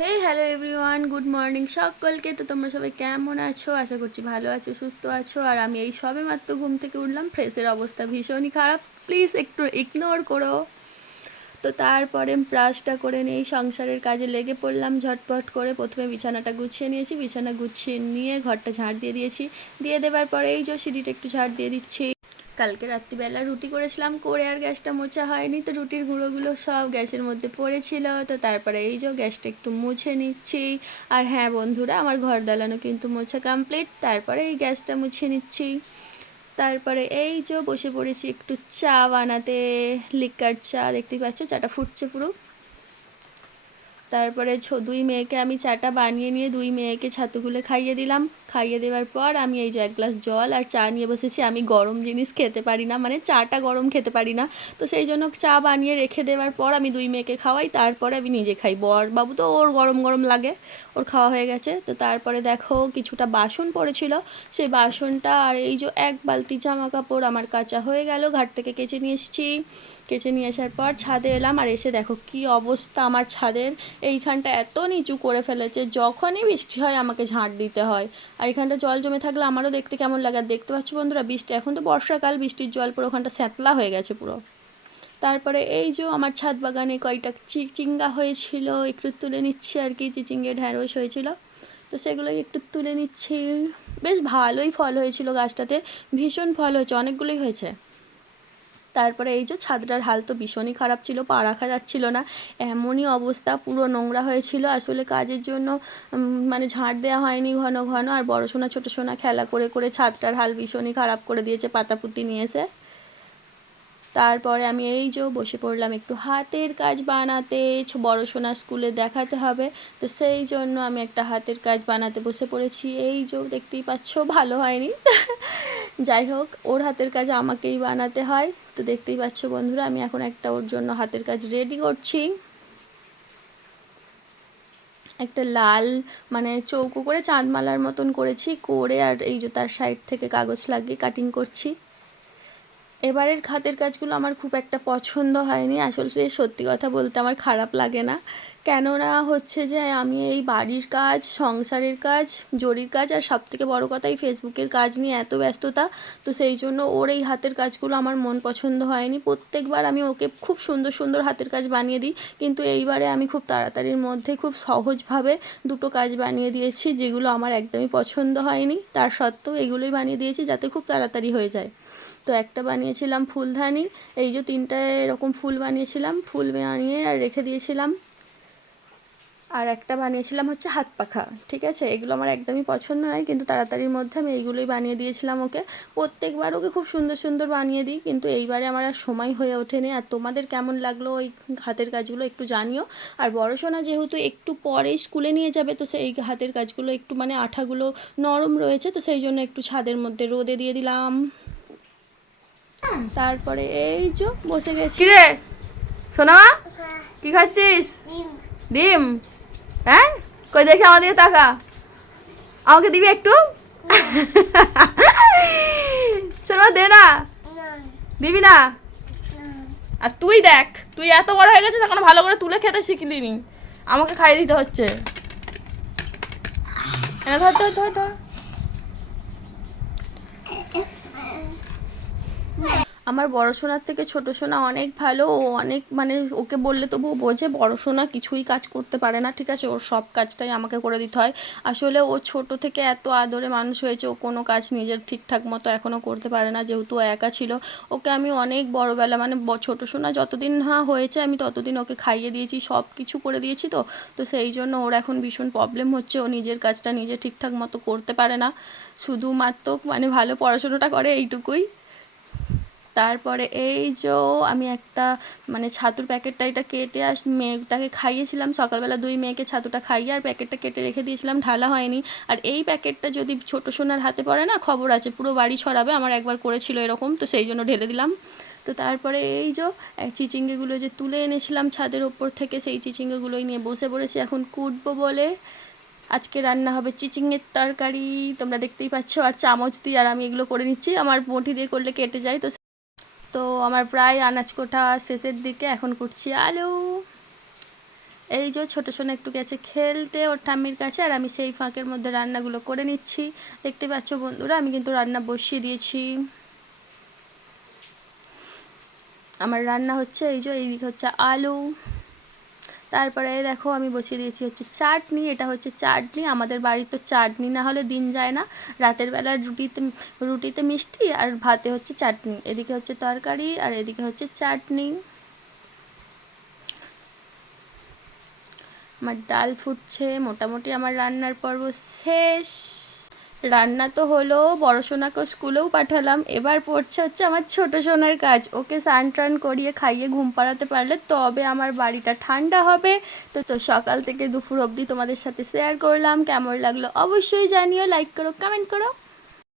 Hello everyone, good morning সকলকে। তো তোমরা সবাই কেমন আছো? আশা করছি ভালো আছো, সুস্থ আছো। আর আমি এই সবে মাত্র ঘুম থেকে উঠলাম, ফ্রেশের অবস্থা ভীষণই খারাপ, প্লিজ একটু ইগনোর করো। তো তারপরে ব্রাশটা করে নিয়ে সংসারের কাজে লেগে পড়লাম ঝটপট করে। প্রথমে বিছানাটা গুছিয়ে নিয়েছি, বিছানা গুছিয়ে নিয়ে ঘরটা ঝাড় দিয়ে দিয়েছি। দিয়ে দেওয়ার পরে এই যে সিঁড়িটা একটু ঝাড় দিয়ে দিচ্ছি। কালকে রাত্রিবেলা রুটি করেছিলাম, করে আর গ্যাসটা মোছা হয়নি, তো রুটির গুঁড়োগুলো সব গ্যাসের মধ্যে পড়েছিল। তো তারপরে এই যে গ্যাসটা একটু মুছে নিচ্ছি। আর হ্যাঁ বন্ধুরা, আমার ঘর দালানো কিন্তু মোছা কমপ্লিট। তারপরে এই গ্যাসটা মুছে নিচ্ছি। তারপরে এই যে বসে পড়েছি একটু চা বানাতে, লিকার চা। দেখতেই পাচ্ছ চাটা ফুটছে পুরো। তারপরে দুই মেয়েকে আমি চাটা বানিয়ে নিয়ে দুই মেয়েকে ছাতুগুলো খাইয়ে দিলাম। খাইয়ে দেওয়ার পর আমি এই যে এক গ্লাস জল আর চা নিয়ে বসেছি। আমি গরম জিনিস খেতে পারি না, মানে চাটা গরম খেতে পারি না। তো সেই জন্য চা বানিয়ে রেখে দেওয়ার পর আমি দুই মেয়েকে খাওয়াই, তারপরে আমি নিজে খাই। বর বাবু তো ওর গরম গরম লাগে, ওর খাওয়া হয়ে গেছে। তো তারপরে দেখো কিছুটা বাসন পড়েছিল, সেই বাসনটা আর এই যে এক বালতি জামা কাপড় আমার কাচা হয়ে গেল। ঘাট থেকে কেচে নিয়ে এসেছি। কেচে নিয়ে আসার পর ছাদে এলাম, আর এসে দেখো কি অবস্থা আমার ছাদের। এইখানটা এত নিচু করে ফেলেছে, যখনই বৃষ্টি হয় আমাকে ঝাঁট দিতে হয়। আর এখানটা জল জমে থাকলে আমারও দেখতে কেমন লাগে। আর দেখতে পাচ্ছ বন্ধুরা, বৃষ্টি এখন তো বর্ষাকাল, বৃষ্টির জল পুরো ওখানটা স্যাঁতলা হয়ে গেছে পুরো। তারপরে এই যে আমার ছাদ বাগানে কয়টা চিচিঙ্গা হয়েছিল, একটু তুলে নিচ্ছি আর কি। চিচিঙ্গে ঢ্যাঁড়স হয়েছিল, তো সেগুলো একটু তুলে নিচ্ছি। বেশ ভালোই ফল হয়েছিল গাছটাতে, ভীষণ ফল হয়েছে, অনেকগুলোই হয়েছে। তারপরে এই যে ছাদটার হাল তো ভীষণই খারাপ ছিল, পা রাখা যাচ্ছিল না, এমনই অবস্থা, পুরো নোংরা হয়েছিল। আসলে কাজের জন্য মানে ঝাঁট দেওয়া হয়নি ঘন ঘন। আর বড় সোনা ছোটো সোনা খেলা করে করে ছাদটার হাল ভীষণই খারাপ করে দিয়েছে, পাতাপুতি নিয়ে এসে। তারপরে আমি এই যে বসে পড়লাম একটু হাতের কাজ বানাতে। বড় সোনা স্কুলে দেখাতে হবে, তো সেই জন্য আমি একটা হাতের কাজ বানাতে বসে পড়েছি। এই যে দেখতেই পাচ্ছ, ভালো হয়নি যাই হোক, ওর হাতের কাজ আমাকেই বানাতে হয়। তো দেখতেই পাচ্ছ বন্ধুরা, আমি এখন একটা ওর জন্য হাতের কাজ রেডি করছি। একটা লাল মানে চৌকো করে চাঁদমালার মতন করেছি, করে আর এই যে তার সাইড থেকে কাগজ লাগিয়ে কাটিং করছি। এবারের হাতের কাজগুলো আমার খুব একটা পছন্দ হয়নি, আসলে সত্যি কথা বলতে আমার খারাপ লাগে না। কেননা হচ্ছে যে আমি এই বাড়ির কাজ, সংসারের কাজ, জরির কাজ, আর সবথেকে বড় কথা এই ফেসবুকের কাজ নিয়ে এত ব্যস্ততা। তো সেই জন্য ওর এই হাতের কাজগুলো আমার মন পছন্দ হয়নি। প্রত্যেকবার আমি ওকে খুব সুন্দর সুন্দর হাতের কাজ বানিয়ে দিই, কিন্তু এইবারে আমি খুব তাড়াতাড়ির মধ্যে খুব সহজভাবে দুটো কাজ বানিয়ে দিয়েছি, যেগুলো আমার একদমই পছন্দ হয়নি। তার সত্ত্বেও এগুলোই বানিয়ে দিয়েছি যাতে খুব তাড়াতাড়ি হয়ে যায়। তো একটা বানিয়েছিলাম ফুলদানি, এই যে তিনটে এরকম ফুল বানিয়েছিলাম, ফুল বানিয়ে আর রেখে দিয়েছিলাম। আর একটা বানিয়েছিলাম হচ্ছে হাত পাখা। ঠিক আছে, এগুলো আমার একদমই পছন্দ নয়, কিন্তু তাড়াতাড়ির মধ্যে আমি এইগুলোই বানিয়ে দিয়েছিলাম ওকে। প্রত্যেকবার ওকে খুব সুন্দর সুন্দর বানিয়ে দিই, কিন্তু এইবারে আমার আর সময় হয়ে ওঠেনি। আর তোমাদের কেমন লাগলো ওই হাতের কাজগুলো একটু জানিও। আর বড় সোনা যেহেতু একটু পরে স্কুলে নিয়ে যাবে, তো সেই হাতের কাজগুলো একটু মানে আঠাগুলো নরম রয়েছে, তো সেই জন্য একটু ছাদের মধ্যে রোদে দিয়ে দিলাম। তারপরে এই যে বসে গেছি। কিরে সোনা, কি খাচ্ছিস? ডিম? হ্যাঁ, কই দেখি আমাদের টাকা, আমাকে দিবি একটু? সোনা দে না, দিবি না? আর তুই দেখ, তুই এত বড় হয়ে গেছিস এখন ভালো করে তুলে খেতে শিখলি নি, আমাকে খাইয়ে দিতে হচ্ছে। ধর ধর ধর ধর। আমার বড় সোনার থেকে ছোট সোনা অনেক ভালো, ও অনেক মানে ওকে বললে তবুও বোঝে। বড় সোনা কিছুই কাজ করতে পারে না, ঠিক আছে, ওর সব কাজটাই আমাকে করে দিতে হয়। আসলে ও ছোট থেকে এত আদরে মানুষ হয়েছে, ও কোনো কাজ নিজের ঠিকঠাক মতো এখনও করতে পারে না, যেহেতু ও একা ছিল। ওকে আমি অনেক বড়োবেলা মানে ছোটো সোনা যতদিন হয়েছে আমি ততদিন ওকে খাইয়ে দিয়েছি, সব কিছু করে দিয়েছি। তো তো সেই জন্য ওর এখন ভীষণ প্রবলেম হচ্ছে, ও নিজের কাজটা নিজে ঠিকঠাক মতো করতে পারে না, শুধুমাত্র মানে ভালো পড়াশোনাটা করে এইটুকুই। তারপরে এই যে আমি একটা মানে ছাতুর প্যাকেটটা এটা কেটে মেয়েটাকে খাইয়েছিলাম সকালবেলা, দুই মেয়েকে ছাতুটা খাইয়ে আর প্যাকেটটা কেটে রেখে দিয়েছিলাম, ঢালা হয়নি। আর এই প্যাকেটটা যদি ছোট সোনার হাতে পড়ে না, খবর আছে, পুরো বাড়ি ছড়াবে। আমার একবার করেছিল এরকম, তো সেই জন্য ঢেলে দিলাম। তো তারপরে এই যে চিচিঙ্গেগুলো যে তুলে এনেছিলাম ছাদের ওপর থেকে, সেই চিচিঙ্গেগুলোই নিয়ে বসে পড়েছি এখন কুটবো বলে। আজকে রান্না হবে চিচিঙ্গের তরকারি, তোমরা দেখতেই পাচ্ছ। আর চামচ দিয়ে আর আমি এগুলো করে নিচ্ছি, আমার বঁটি দিয়ে করলে কেটে যায়। তো তো আমার প্রায় আনাজ কোটা শেষের দিকে, এখন কুটছি আলু। এই যে ছোট সোনা একটু গেছে খেলতে ওর ঠাম্মির কাছে, আর আমি সেই ফাঁকের মধ্যে রান্নাগুলো করে নিচ্ছি। দেখতে পাচ্ছ বন্ধুরা, আমি কিন্তু রান্না বসিয়ে দিয়েছি। আমার রান্না হচ্ছে, এই যে এইদিকে হচ্ছে আলু, তারপরে দেখো আমি বসিয়ে দিয়েছি হচ্ছে চাটনি। এটা হচ্ছে চাটনি, আমাদের বাড়ির তো চাটনি না হলে দিন যায় না। রাতের বেলা রুটিতে মিষ্টি আর ভাতে হচ্ছে চাটনি। এদিকে হচ্ছে তরকারি আর এদিকে হচ্ছে চাটনি। আমার ডাল ফুটছে, মোটামুটি আমার রান্নার পর্ব শেষ। রান্না তো হলো, বড় সোনাকে স্কুলেও পাঠালাম, এবার পড়ছে হচ্ছে আমার ছোট সোনার কাজ। ওকে স্নান টান করিয়ে খাইয়ে ঘুম পাড়াতে পারলে তবে আমার বাড়িটা ঠান্ডা হবে। তো সকাল থেকে দুপুর অবধি তোমাদের সাথে শেয়ার করলাম, কেমন লাগলো অবশ্যই জানিও, লাইক করো, কমেন্ট করো।